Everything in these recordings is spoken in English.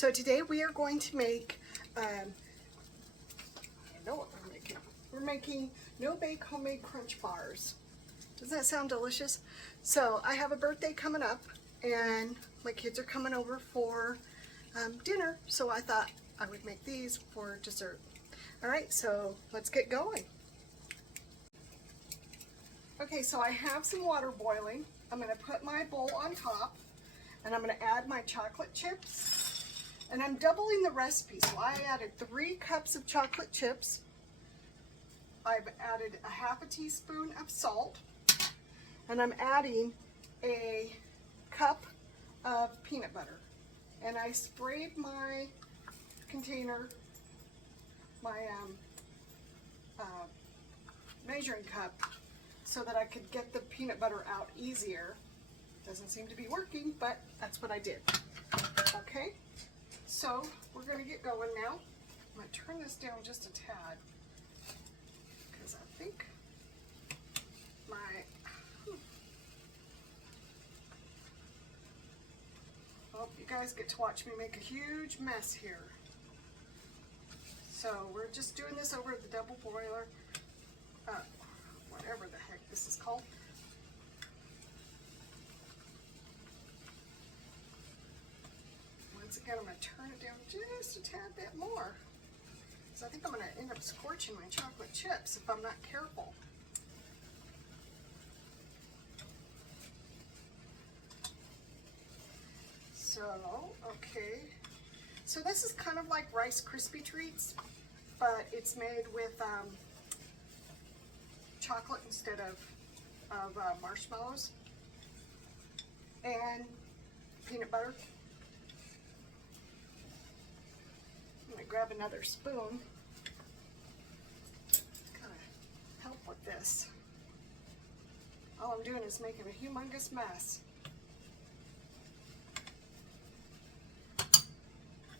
So today we are going to make, I know what we're making. We're making no-bake homemade crunch bars. Doesn't that sound delicious? So I have a birthday coming up and my kids are coming over for dinner, so I thought I would make these for dessert. All right, so let's get going. Okay, so I have some water boiling. I'm going to put my bowl on top and I'm going to add my chocolate chips. And I'm doubling the recipe, so I added 3 cups of chocolate chips. I've added a half a teaspoon of salt, and I'm adding a cup of peanut butter. And I sprayed my container, my measuring cup, so that I could get the peanut butter out easier. Doesn't seem to be working, but that's what I did. Okay, so we're going to get going now. I'm going to turn this down just a tad, because I think my well, you guys get to watch me make a huge mess here. So we're just doing this over the double boiler, whatever the heck this is called. Once again, I'm going to turn it down just a tad bit more, because I think I'm going to end up scorching my chocolate chips if I'm not careful. So, okay. So this is kind of like Rice Krispie treats, but it's made with chocolate instead of marshmallows and peanut butter. I'm going to grab another spoon, kind of help with this. All I'm doing is making a humongous mess.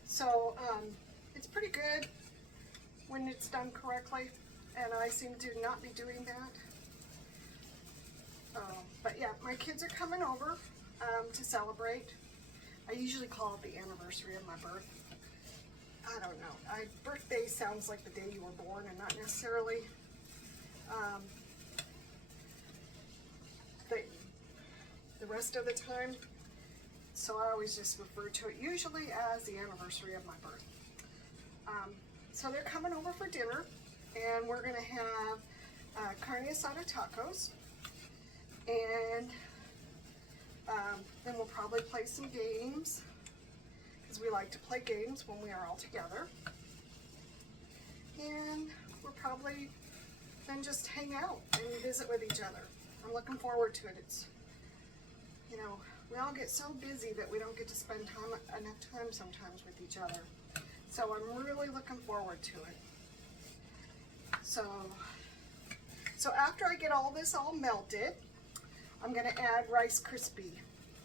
So it's pretty good when it's done correctly, and I seem to not be doing that. But yeah, my kids are coming over to celebrate. I usually call it the anniversary of my birth. I don't know. Birthday sounds like the day you were born and not necessarily the rest of the time. So I always just refer to it usually as the anniversary of my birth. So they're coming over for dinner, and we're going to have carne asada tacos, and then we'll probably play some games, because we like to play games when we are all together. And we'll probably then just hang out and visit with each other. I'm looking forward to it. It's, you know, we all get so busy that we don't get to spend enough time sometimes with each other. So I'm really looking forward to it. So after I get all this all melted, I'm going to add Rice Krispie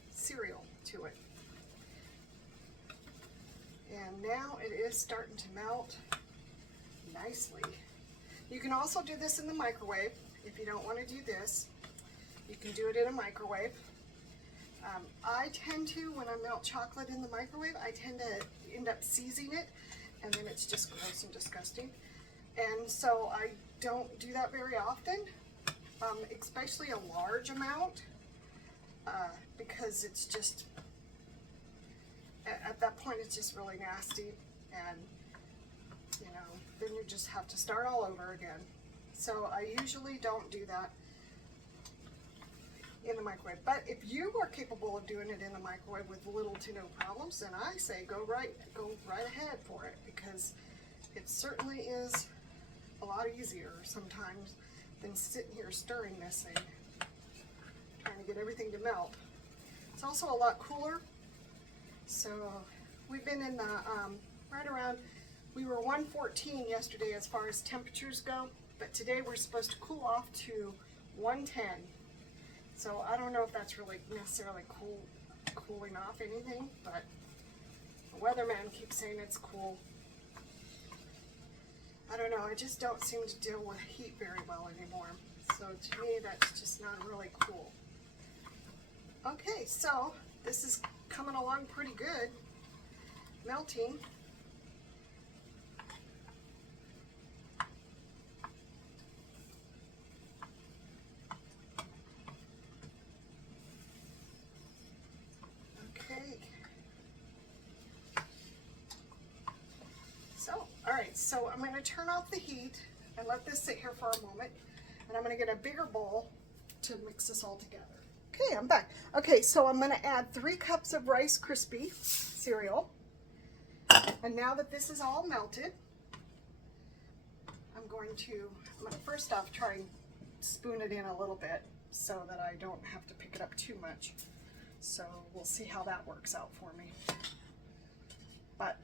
cereal to it. And now it is starting to melt nicely. You can also do this in the microwave. If you don't want to do this, you can do it in a microwave. I tend to, when I melt chocolate in the microwave, I tend to end up seizing it, and then it's just gross and disgusting. And so I don't do that very often, especially a large amount, because it's just, at that point, it's just really nasty, and, you know, then you just have to start all over again. So I usually don't do that in the microwave. But if you are capable of doing it in the microwave with little to no problems, then I say go right ahead for it, because it certainly is a lot easier sometimes than sitting here stirring this thing, trying to get everything to melt. It's also a lot cooler. So we've been in the right around, we were 114 yesterday as far as temperatures go, but today we're supposed to cool off to 110. So I don't know if that's really necessarily cooling off anything, but the weatherman keeps saying it's cool. I don't know, I just don't seem to deal with heat very well anymore. So to me, that's just not really cool. Okay, so this is coming along pretty good. melting. Okay. So, all right, so I'm going to turn off the heat and let this sit here for a moment. And I'm going to get a bigger bowl to mix this all together. Okay, I'm back. Okay, so I'm going to add 3 cups of Rice Krispie cereal. And now that this is all melted, I'm going to first off try and spoon it in a little bit so that I don't have to pick it up too much. So we'll see how that works out for me. But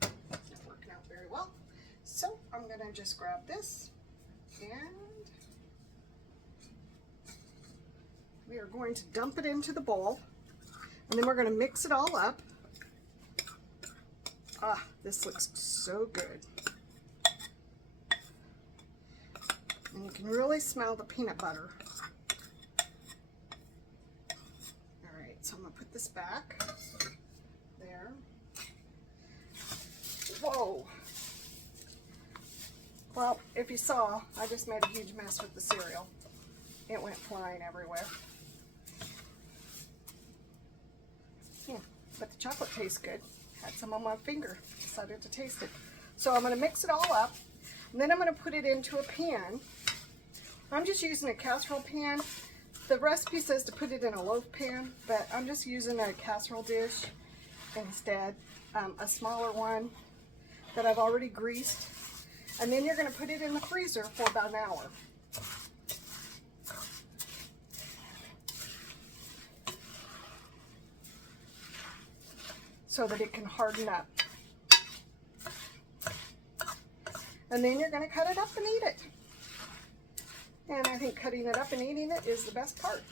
it's not working out very well. So I'm going to just grab this and we are going to dump it into the bowl, and then we're going to mix it all up. Ah, this looks so good. And you can really smell the peanut butter. All right, so I'm going to put this back there. Whoa. Well, if you saw, I just made a huge mess with the cereal. It went flying everywhere. But the chocolate tastes good. Had some on my finger. Decided to taste it. So I'm going to mix it all up. And then I'm going to put it into a pan. I'm just using a casserole pan. The recipe says to put it in a loaf pan, but I'm just using a casserole dish instead. A smaller one that I've already greased. And then you're going to put it in the freezer for about an hour. So that it can harden up. And then you're going to cut it up and eat it. And I think cutting it up and eating it is the best part.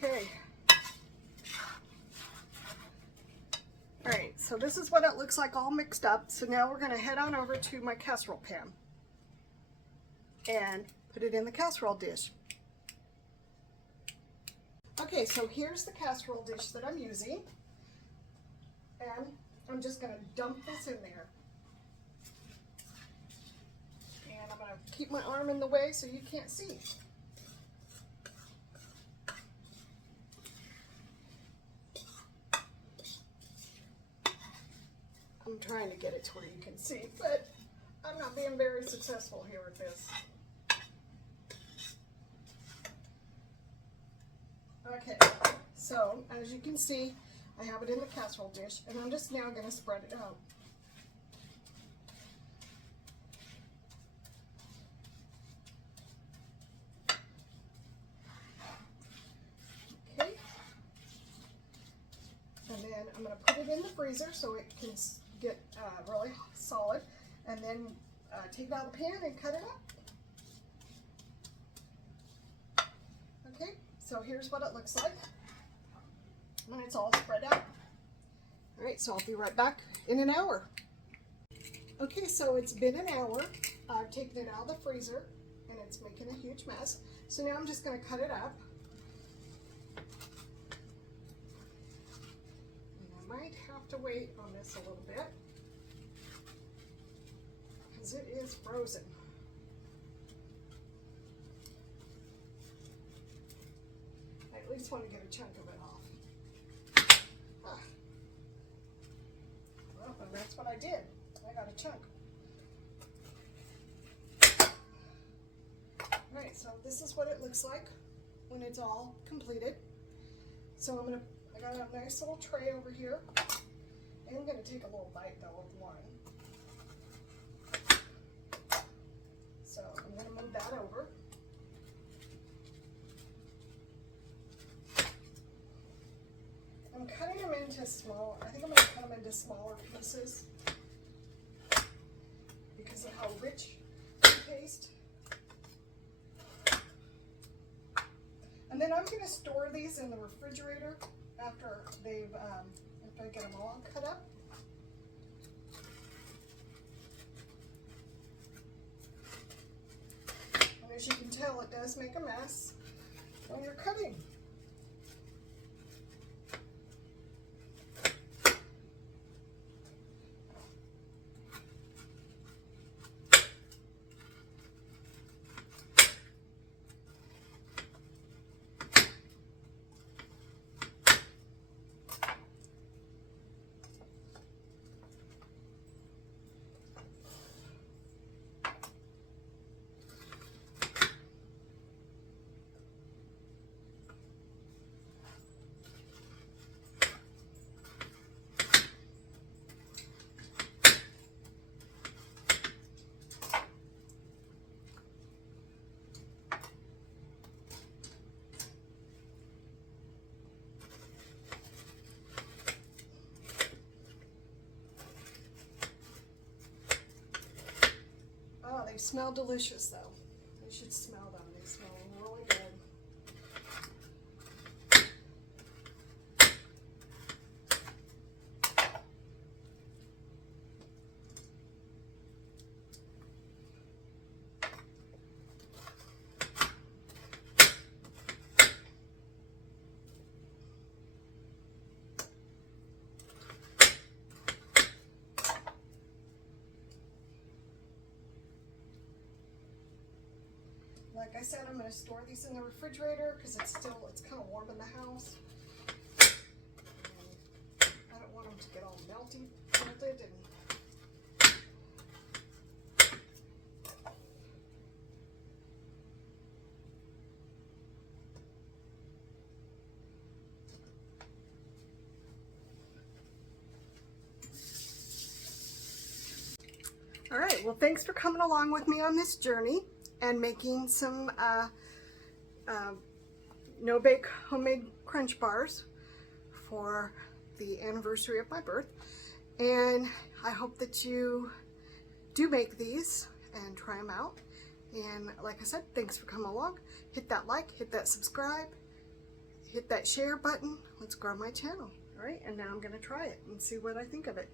Okay. Alright, so this is what it looks like all mixed up. So now we're going to head on over to my casserole pan and put it in the casserole dish. Okay, so here's the casserole dish that I'm using, and I'm just going to dump this in there. And I'm going to keep my arm in the way so you can't see. I'm trying to get it to where you can see, but I'm not being very successful here with this. Okay, so as you can see, I have it in the casserole dish, and I'm just now going to spread it out. Okay, and then I'm going to put it in the freezer so it can get really solid, and then take it out of the pan and cut it up. Okay. So here's what it looks like when it's all spread out. All right, so I'll be right back in an hour. Okay, so it's been an hour. I've taken it out of the freezer and it's making a huge mess. So now I'm just going to cut it up. And I might have to wait on this a little bit because it is frozen. At least want to get a chunk of it off. Well, and that's what I did. I got a chunk. Alright, so this is what it looks like when it's all completed. So I got a nice little tray over here. And I'm going to take a little bite though of one. So I'm going to move that over. I'm cutting them into small, I think I'm going to cut them into smaller pieces because of how rich they taste. And then I'm going to store these in the refrigerator after I get them all cut up. And as you can tell, it does make a mess. when you're cutting. They smell delicious though. You should smell them. They smell really good. Like I said, I'm going to store these in the refrigerator because it's kind of warm in the house. And I don't want them to get all melted and all right, well, thanks for coming along with me on this journey and making some no-bake homemade crunch bars for the anniversary of my birth. And I hope that you do make these and try them out. And like I said, thanks for coming along. Hit that like, hit that subscribe, hit that share button. Let's grow my channel. All right, and now I'm gonna try it and see what I think of it.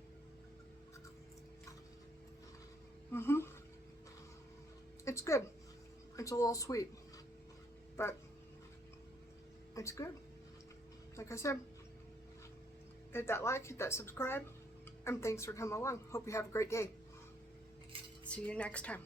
It's good. It's a little sweet, but it's good. Like I said, hit that like, hit that subscribe, and thanks for coming along. Hope you have a great day. See you next time.